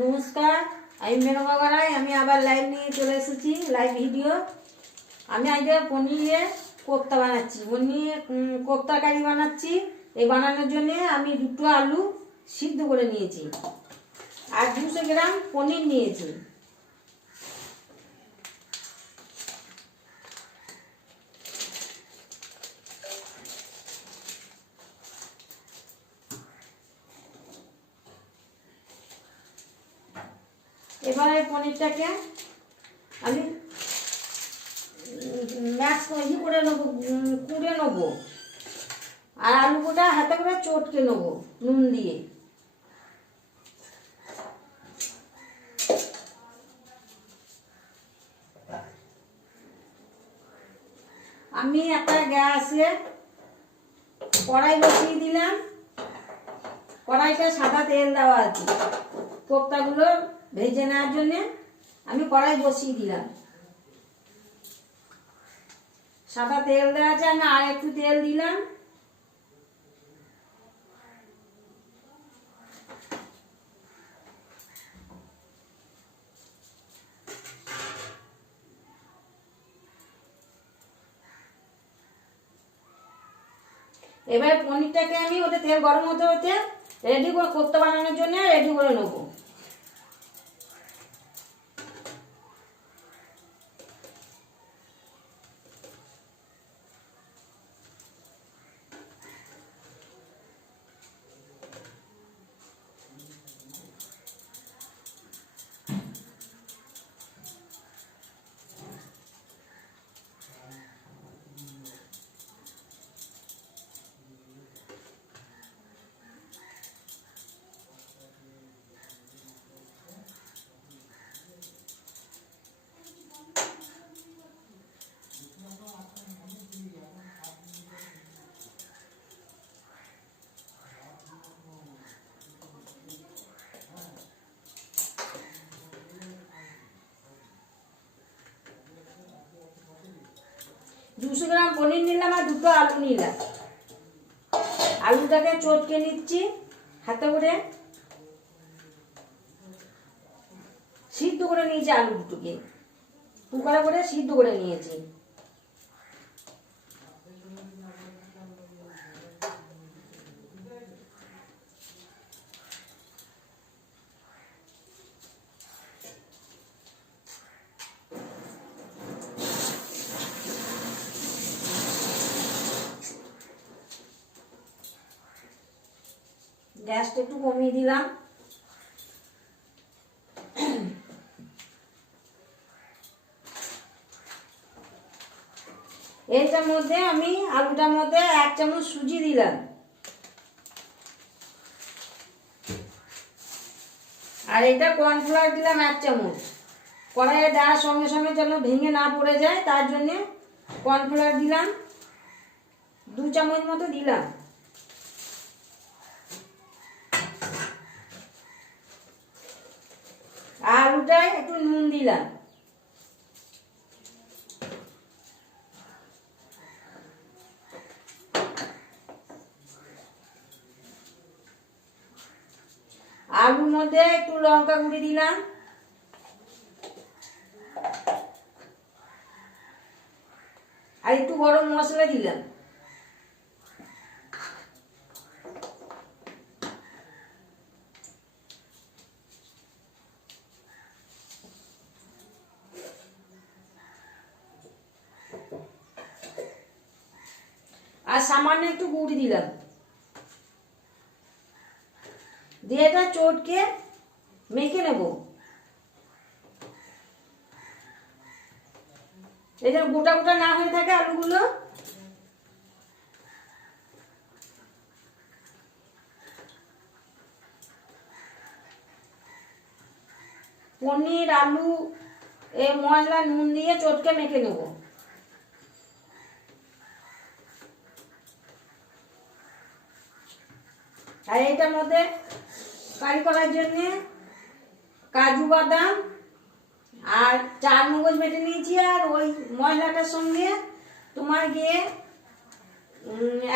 নমস্কার, আমি মেনকা গড়াই আমি আবার লাইভ নিয়ে চলে এসেছি লাইভ ভিডিও আমি আজকে পনিরে কোপ্তা বানাচ্ছি, পনির কোপ্তা কারি বানাচ্ছি। এই বানানোর জন্য আমি দুটো আলু সিদ্ধ করে নিয়েছি। আর দুশো গ্রাম পনির নিয়েছি এবার এই পনিরটাকে আমি ম্যাক্স ই করে নেব কুড়ে নেব। আর আলুগুটা হাতে করে চটকে নেব নুন দিয়ে। আমি একটা গ্যাসে কড়াই বসিয়ে দিলাম। কড়াইটা সাদা তেল দেওয়া আছে। কোপ্তাগুলো ভেজে নেওয়ার জন্যে আমি কড়াই বসিয়ে দিলাম। সাদা তেল দেওয়া আছে, আমি আর একটু তেল দিলাম। এবার পনিরটাকে আমি ওতে তেল, গরম হতে হতে রেডি করে কোপ্তা বানানোর জন্য রেডি করে নেব। দুশো গ্রাম পনির নিলাম আর দুটো আলু নিলাম। আলুটাকে চটকে নিচ্ছি হাতে করে। সিদ্ধ করে নিয়েছি আলু দুটোকে কুকারে করে সিদ্ধ করে নিয়েছি। গ্যাসটা একটু কমিয়ে দিলাম। এইটার মধ্যে আমি আলুটার মধ্যে এক চামচ সুজি দিলাম। আর এটা কর্নফ্লাওয়ার দিলাম এক চামচ। কড়াইয়ে দেওয়ার সঙ্গে সঙ্গে যেন ভেঙে না পড়ে যায়, তার জন্যে কর্নফ্লাওয়ার দিলাম। দু চামচ মতো দিলাম। আলুটায় একটু নুন দিলাম। আলুর মধ্যে একটু লঙ্কা গুঁড়ি দিলাম। আর একটু গরম মশলা দিলাম আর সামান্য একটু গুড় দিলাম। দিয়ে এটা চটকে মেখে নেব। এটা গোটা গোটা না হয়ে থাকে আলুগুলো। পনির, আলু, এ মশলা, নুন দিয়ে চটকে মেখে নেব। আর এটার মধ্যে কারি করার জন্য কাজু বাদাম আর চার মগজ বেটে নিয়েছি আর ওই ময়লাটার সঙ্গে তোমার গিয়ে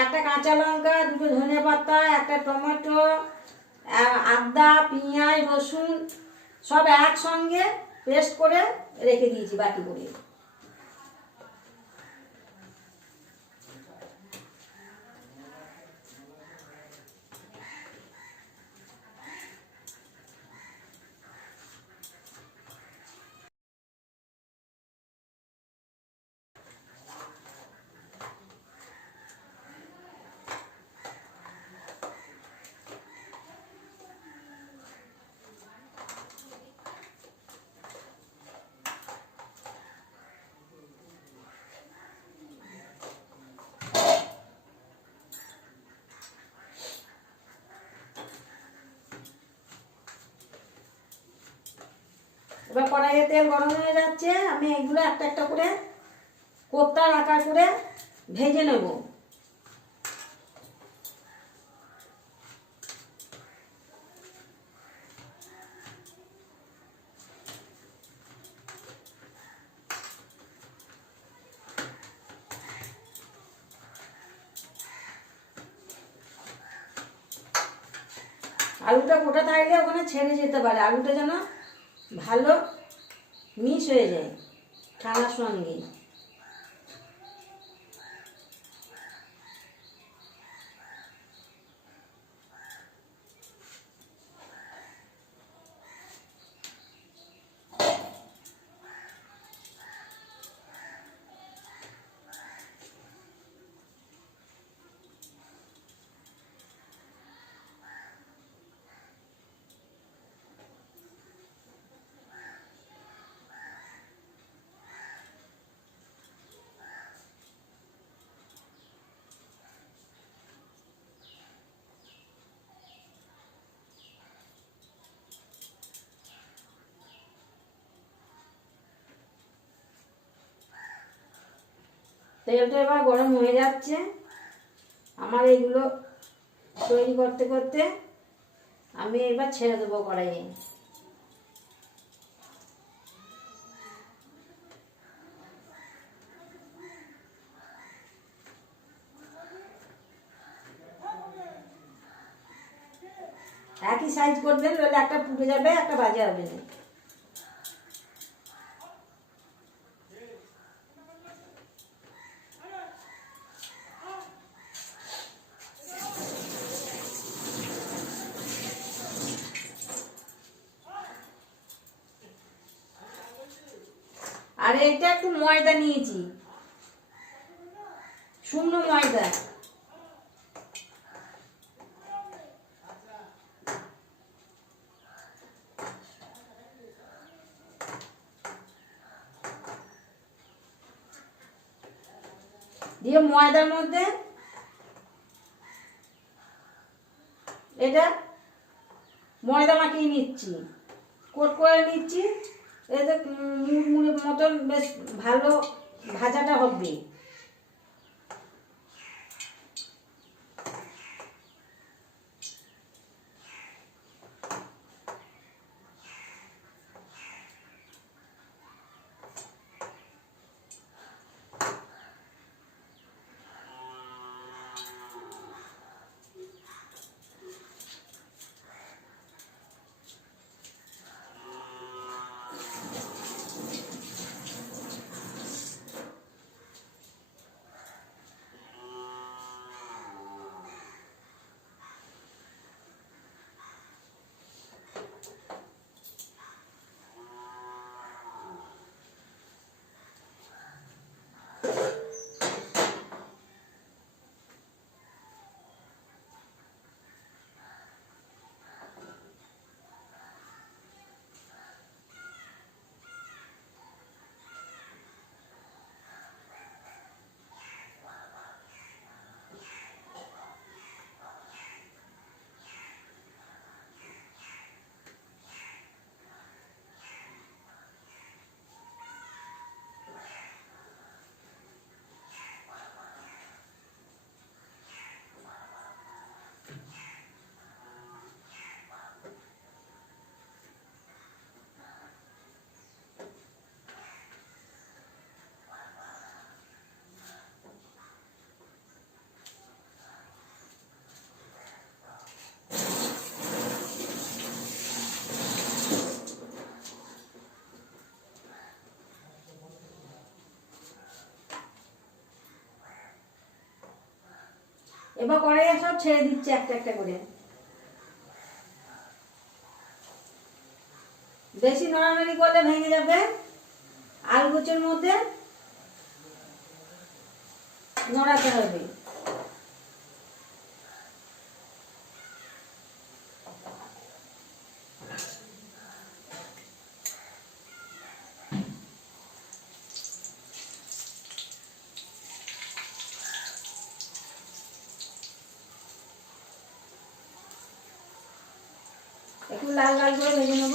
একটা কাঁচা লঙ্কা, দুটো ধনে পাতা, একটা টমেটো আদা, পেঁয়াজ, রসুন সব একসঙ্গে পেস্ট করে রেখে দিয়েছি বাটি করে এবার কড়াইয়ে তেল গরম হয়ে যাচ্ছে, আমি এগুলো একটা একটা করে কোপ্তার আকার করে ভেজে নেব। আলুটা গোটা থাকলে ওখানে ছেড়ে যেতে পারে, আলুটা যেন ভালো মিস হয়ে যায় ছানার সঙ্গে। তেলটা এবার গরম হয়ে যাচ্ছে। আমার এগুলো তৈরি করতে করতে আমি এবার ছেড়ে দেবো কড়াইয়ে। একই সাইজ করবেন একটা পুড়ে যাবে, একটা বাজে হবে। না আর এটা একটু ময়দা নিয়েছি। শুকনো ময়দা। দিয়ে ময়দার মধ্যে এটা ময়দা মাখিয়ে নিচ্ছি। কোট করে নিচ্ছি। এতে মুড়মুড়ের মতন বেশ ভালো ভাজাটা হবে। এবার কড়াইয়া সব ছেড়ে দিচ্ছে একটা একটা করে। বেশি নড়ানড়ি করলে ভেঙে যাবে। আলু কুচের মধ্যে নড়াতে হবে একটু লাল লাল করে ভেজে নেব।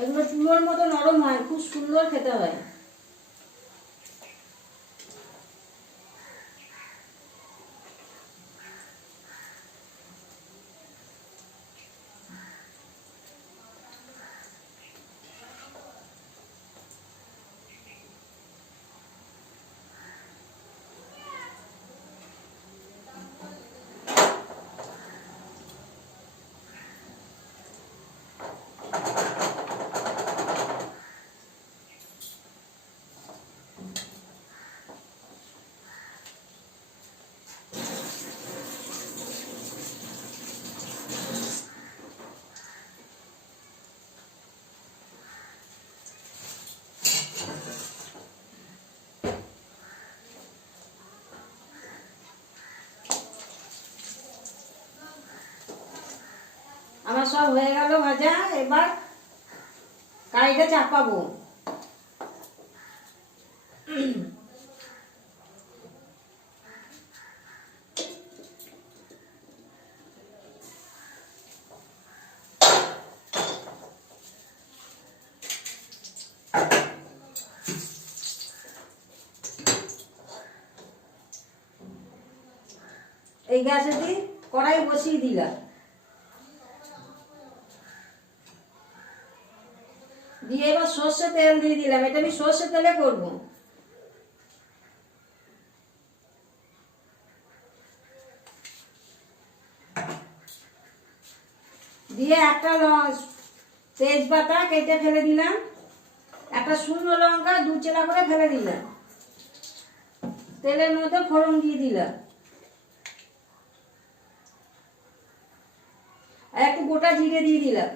এগুলো চুলোর মতো নরম হয় খুব সুন্দর খেতে হয়। আমার সব হয়ে গেল ভাজা এবার কড়াইটা চাপাবো। এই গ্যাসেতে কড়াই বসিয়ে দিলাম দিয়ে এবার সর্ষে তেল দিয়ে দিলাম, এটা আমি সর্ষে তেলে করব। দিয়ে একটা তেজপাতা কেটে ফেলে দিলাম, একটা শুকনো লঙ্কা দু চেলা করে ফেলে দিলাম। তেলের মধ্যে ফোড়ন দিয়ে দিলাম। একটু গোটা জিরে দিয়ে দিলাম।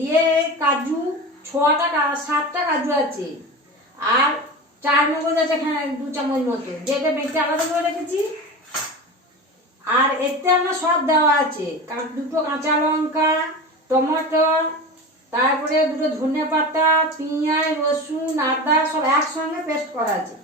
দিয়ে কাজু ছটা সাতটা কাজু আছে। আর চার মগজ আছে এখানে দু চামচ মতো। যেটা বেটে আলাদা করে রেখেছি। আর এতে আমার সব দেওয়া আছে। দুটো কাঁচা লঙ্কা, টমেটো, তারপরে দুটো ধনে পাতা পেঁয়াজ, রসুন, আদা সব একসঙ্গে পেস্ট করা আছে।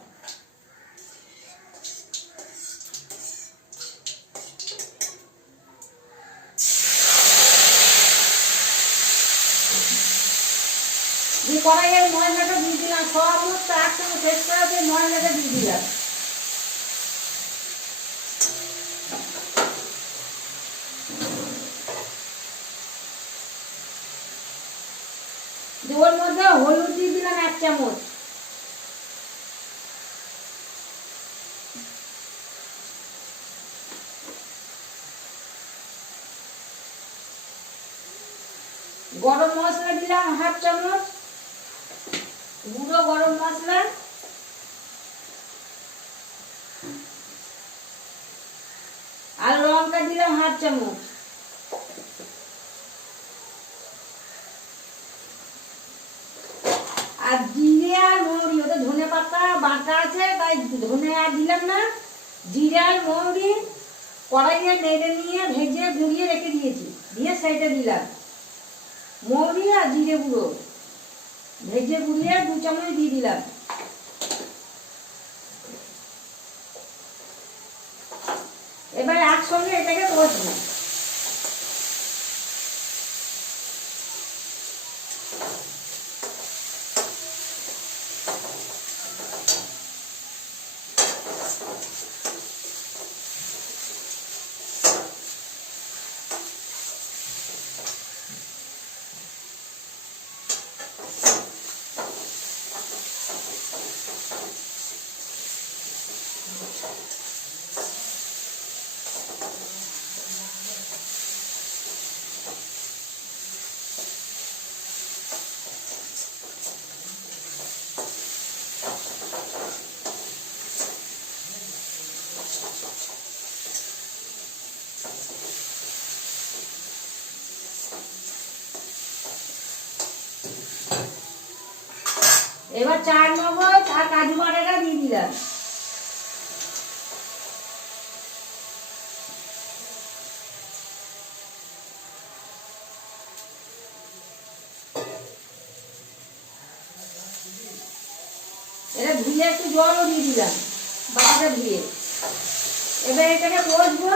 দিয়ে কড়াইয়ের ময়লাটা দিয়ে দিলাম, সব মতো একসঙ্গে পেস্ট করা দিয়ে ময়লাটা দিয়ে দিলাম। ওর মধ্যে হলুদ দিয়ে দিলাম এক চামচ। গরম মশলা দিলাম হাফ চামচ। গুঁড়ো গরম মশলা। আর লঙ্কা দিলাম হাফ চামচ। আর জিরে আর মৌরি ওটা ধনে পাতা বাটা আছে, তাই ধনে আর দিলাম না। জিরে আর মৌরি কড়াইয়ে নেড়ে নিয়ে ভেজে গুঁড়িয়ে রেখে দিয়েছি, দিয়ে সেইটা দিলাম। মৌরি আর জিরে গুঁড়ো। ভেজে গুঁড়িয়ে দু চামচ দিয়ে দিলাম। এবার একসঙ্গে এটাকে কষবো। এবার চার মগজ আর কাজু বাটাটা দিয়ে দিলাম। এটা ধুয়ে একটু জলও দিয়ে দিলাম, বাটাটা ধুয়ে। এবার এটাকে কষবো।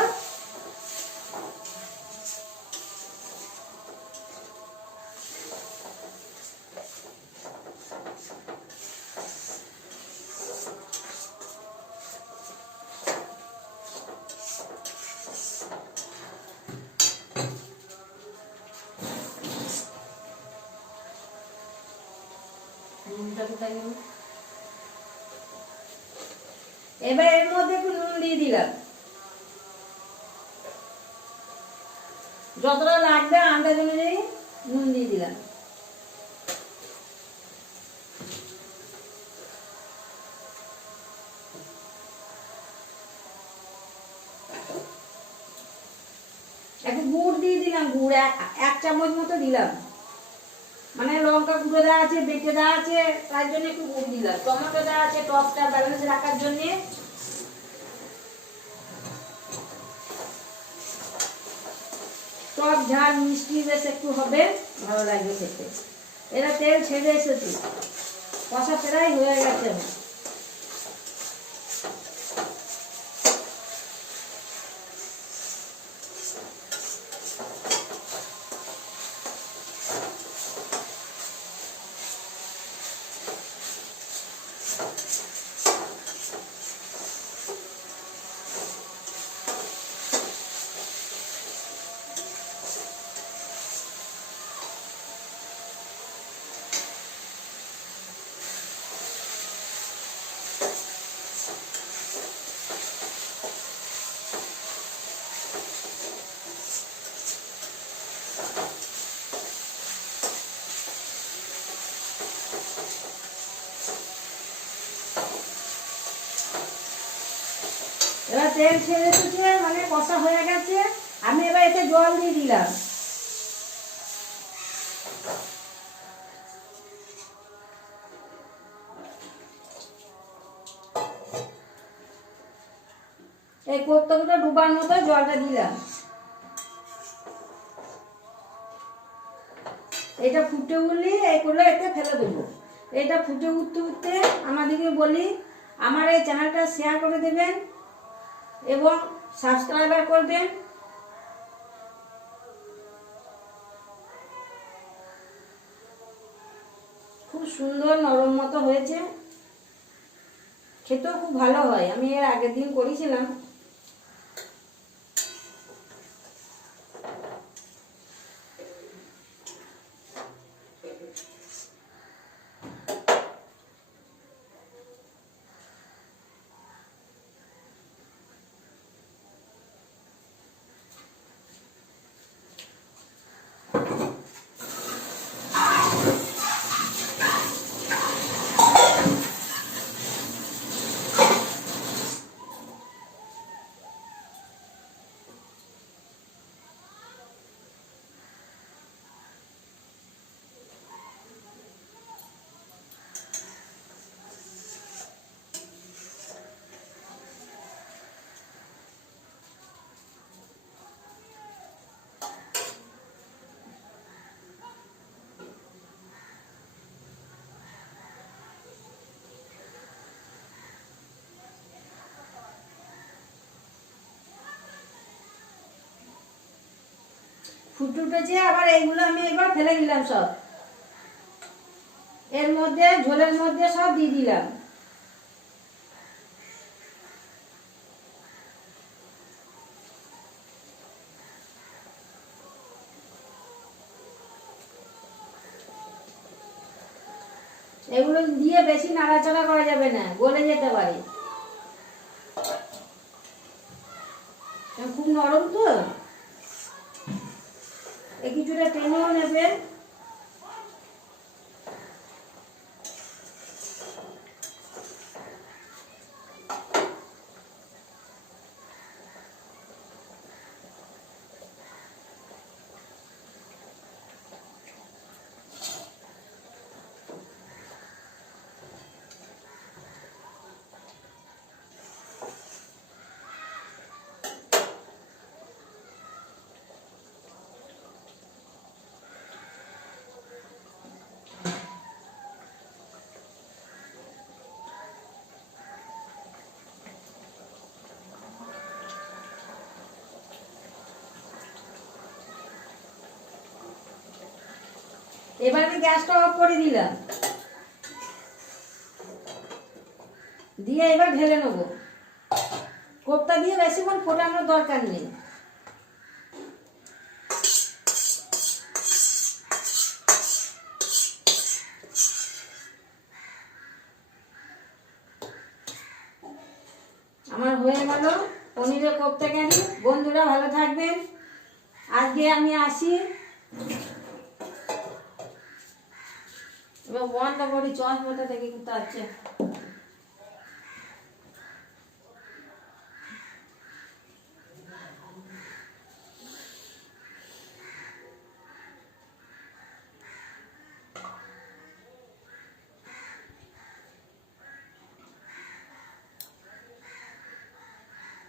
একটু গুড় দিয়ে দিলাম, গুড় এক চামচ মতো দিলাম। মানে লঙ্কা গুঁড়ো দেওয়া আছে, বেটে দেওয়া আছে, তার জন্য একটু গুড় দিলাম। টমেটো দেওয়া আছে, টকটা ব্যালেন্স রাখার জন্যে। টক, ঝাল, মিষ্টি, বেশ একটু হবে, ভালো লাগবে খেতে। এরা তেল ছেড়ে এসেছে। কষা প্রায় হয়ে গেছে। তেল ছেড়ে এসেছে মানে কষা হয়ে গেছে, আমি এবার এতে জল দিয়ে দিলাম। এই কোপ্তাগুলো ডুবার মতো জলটা দিলাম। এটা ফুটে উঠলে এইগুলো এতে ফেলে দেবো। এটা ফুটে উঠতে উঠতে আমাদেরকে বলি, আমার এই চ্যানেলটা শেয়ার করে দেবেন। এবং সাবস্ক্রাইবার করবেন। খুব সুন্দর নরম মতো হয়েছে। খেতেও খুব ভালো হয়। আমি এর আগের দিন করেছিলাম। ফুটে উঠেছে, আবার এইগুলো আমি এবার ফেলে দিলাম সব। এর মধ্যে, ঝোলের মধ্যে সব দিয়ে দিলাম। এগুলো দিয়ে বেশি নাড়াচাড়া করা যাবে না, গলে যেতে পারে খুব নরম তো এ কিছুটা টেনেও নেবে এবার আমি গ্যাসটা অফ করে দিলাম। দিয়ে এবার ঢেলে নেব। কোপ্তা দিয়ে বেশিক্ষণ ফোটানোর দরকার নেই। আমার হয়ে গেল পনিরের কোপ্তা কেন বন্ধুরা ভালো থাকবেন। আজকে আমি আসি। এবার কিন্তু করি